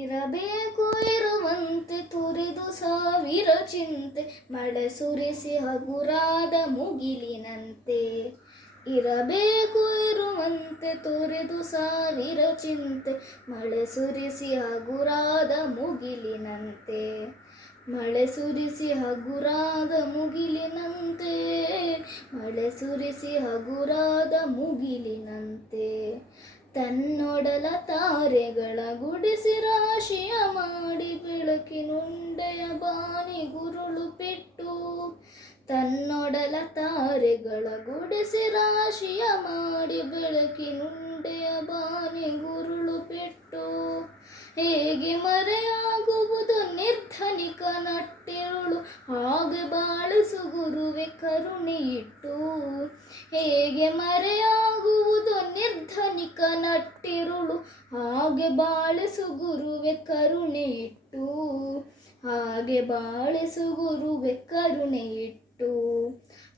ಇರಬೇಕು ಇರುವಂತೆ ತುರಿದು ಸಾವಿರ ಚಿಂತೆ, ಮಳೆ ಸುರಿಸಿ ಹಗುರಾದ ಮುಗಿಲಿನಂತೆ. ಇರಬೇಕು ಇರುವಂತೆ ತುರಿದು ಸಾವಿರ ಚಿಂತೆ, ಮಳೆ ಸುರಿಸಿ ಹಗುರಾದ ಮುಗಿಲಿನಂತೆ. ಮಳೆ ಸುರಿಸಿ ಹಗುರಾದ ಮುಗಿಲಿನಂತೆ, ಮಳೆ ಸುರಿಸಿ ಹಗುರಾದ ಮುಗಿಲಿನಂತೆ. ತನ್ನೊಡಲ ತಾರೆಗಳ ಗುಡಿಸಿ ರಾಶಿಯ ಮಾಡಿ, ಬೆಳಕಿನುಂಡೆಯ ಬಾನಿ ಗುರುಳು ಪೆಟ್ಟು. ತನ್ನೊಡಲ ತಾರೆಗಳ ಗುಡಿಸಿ ರಾಶಿಯ ಮಾಡಿ, ಬೆಳಕಿನುಂಡೆಯ ಬಾನಿ ಗುರುಳು ಪೆಟ್ಟು. ಹೇಗೆ ಮರೆಯಾಗುವುದು ನಿರ್ಧನಿಕ ನಟ್ಟಿರುಳು, ಹಾಗೆ ಬಾಳಿಸು ಗುರುವೆ ಕರುಣೆಯಿಟ್ಟು. ಹೇಗೆ ಮರೆಯಾಗುವುದು ನಿರ್ಧನಿಕ ನಟ್ಟಿರುಳು, ಹಾಗೆ ಬಾಳಿಸು ಗುರುವೆ ಕರುಣೆಯಿಟ್ಟು. ಹಾಗೆ ಬಾಳಿಸು ಗುರುವೆ ಕರುಣೆಯಿಟ್ಟು.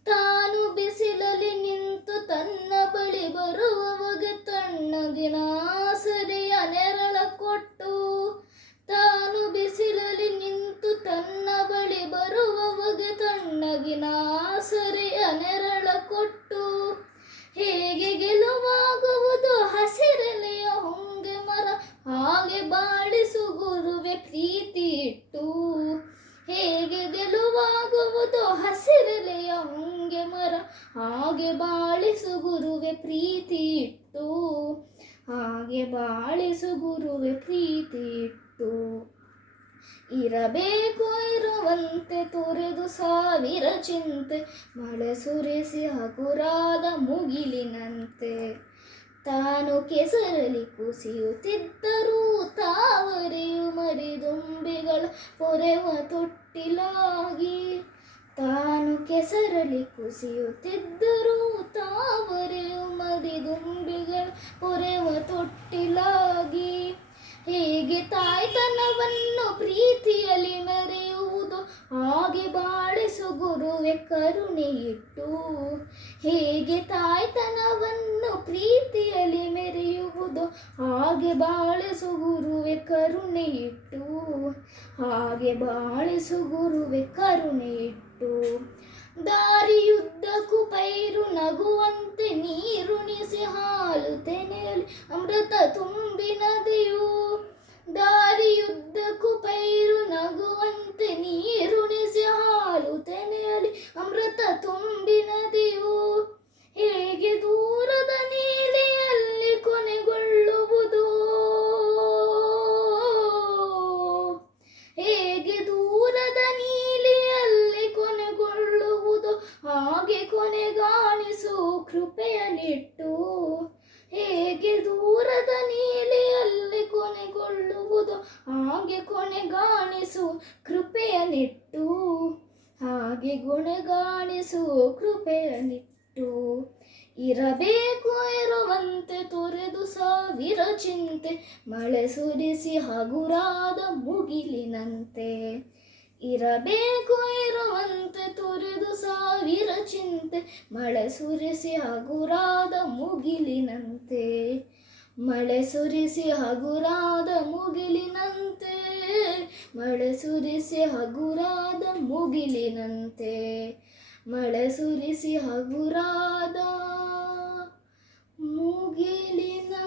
ತಾನು ಬಿಸಿಲಲ್ಲಿ ನಿಂತು ತನ್ನ ಬಳಿ ಬರುವವಗೆ ತಣ್ಣಗಿನ ಆಸರೆಯ ನೆರಳ ಕೊಟ್ಟು. ತಾನು ಬಿಸಿಲಲ್ಲಿ ನಿಂತು ತನ್ನ ಬಳಿ ಬರುವವಗೆ ತಣ್ಣಗಿನ ಆಸರೆಯ ನೆರಳ ಕೊಟ್ಟು. ಹೇಗೆ ಗೆಲುವಾಗುವುದು ಹಸಿರೆಲೆಯ ಹೊಂಗೆ ಮರ, ಹಾಗೆ ಬಾಳಿಸು ಗುರುವೆ ಪ್ರೀತಿ ಇಟ್ಟು. ಹೇಗೆ ಗೆಲುವಾಗುವುದು ಹಸಿರೆಲೆಯ ಹೊಂಗೆ ಮರ, ಹಾಗೆ ಬಾಳಿಸು ಗುರುವೆ ಪ್ರೀತಿ ಇಟ್ಟು. ಹಾಗೆ ಬಾಳಿಸು ಗುರುವೆ ಪ್ರೀತಿ ಇಟ್ಟು. ಇರಬೇಕು ಇರುವಂತೆ ತೊರೆದು ಸಾವಿರ ಚಿಂತೆ, ಮಳೆ ಸುರಿಸಿ ಹಗುರಾದ ಮುಗಿಲಿನಂತೆ. ತಾನು ಕೆಸರಲಿ ಕುಸಿಯುತ್ತಿದ್ದರೂ ತಾವರೆಯು ಮರಿದುಂಬಿಗಳ ಪೊರೆವ ತೊಟ್ಟಿಲಾಗಿ. ತಾನು ಕೆಸರಲಿ ಕುಸಿಯುತ್ತಿದ್ದರೂ ತಾವರೆಯು ಮರಿದುಂಬಿಗಳ ಪೊರೆವ ತೊಟ್ಟಿಲಾಗಿ. ಹೇಗೆ ತಾಯ್ತನವನ್ನು ಪ್ರೀತಿಯಲ್ಲಿ ಮೆರೆಯುವುದು, ಹಾಗೆ ಬಾಳಿಸು ಗುರುವೆ ಕರುಣೆಯಿಟ್ಟು. ಹೇಗೆ ತಾಯ್ತನವನ್ನು ಪ್ರೀತಿಯಲ್ಲಿ ಮೆರೆಯುವುದು, ಹಾಗೆ ಬಾಳಿಸು ಗುರುವೆ ಕರುಣೆಯಿಟ್ಟು. ಹಾಗೆ ಬಾಳಿಸು ಗುರುವೆ ಕರುಣೆಯಿಟ್ಟು. ದಾರಿಯುದ್ದಕ್ಕೂ ಪೈರು ನಗುವಂತೆ ನೀರುಣಿಸಿ ಹಾಲು ತೆನೆಯಲಿ ಅಮೃತ ತುಂಬಿ ನದಿಯು. ದಾರಿಯುದ್ದಕ್ಕೂ ಪೈರು ನಗುವಂತೆ ನೀರುಣಿಸಿ ಹಾಲು ತೆನೆಯಲಿ ಅಮೃತ ತುಂಬಿ ನದಿಯು. ಹೇಗೆ ದೂರದ ನೀಲಿಯಲ್ಲಿ ಕೊನೆಗೊಳ್ಳುವುದು, ಹೇಗೆ ದೂರದ ನೀಲಿಯಲ್ಲಿ ಕೊನೆಗೊಳ್ಳುವುದು, ಹಾಗೆ ಕೊನೆಗಾಣಿಸು ಕೃಪೆಯನ್ನಿಟ್ಟು. ಹೇಗೆ ದೂರದ ನೀಲಿಯಲ್ಲಿ ಕೊನೆಗೊಳ್ಳುವುದು, ಹಾಗೆ ಕೊನೆಗಾಣಿಸು ಕೃಪೆಯನ್ನಿಟ್ಟು. ಹಾಗೆ ಕೊನೆಗಾಣಿಸು ಕೃಪೆಯನ್ನಿಟ್ಟು. ಇರಬೇಕು ಇರುವಂತೆ ತೊರೆದು ಸಾವಿರ ಚಿಂತೆ, ಮಳೆ ಸುರಿಸಿ ಹಗುರಾದ ಮುಗಿಲಿನಂತೆ. ಇರಬೇಕು ಇರುವಂತೆ ತೊರೆದು ಸಾವಿರ ಚಿಂತೆ, ಮಳೆ ಸುರಿಸಿ ಹಗುರಾದ ಮುಗಿಲಿನಂತೆ. ಮಳೆ ಸುರಿಸಿ ಹಗುರಾದ ಮುಗಿಲಿನಂತೆ. ಮಳೆ ಸುರಿಸಿ ಹಗುರಾದ ಮುಗಿಲಿನಂತೆ. ಮಳೆ ಸುರಿಸಿ ಹಗುರಾದ ಮುಗಿಲಿನಂತೆ.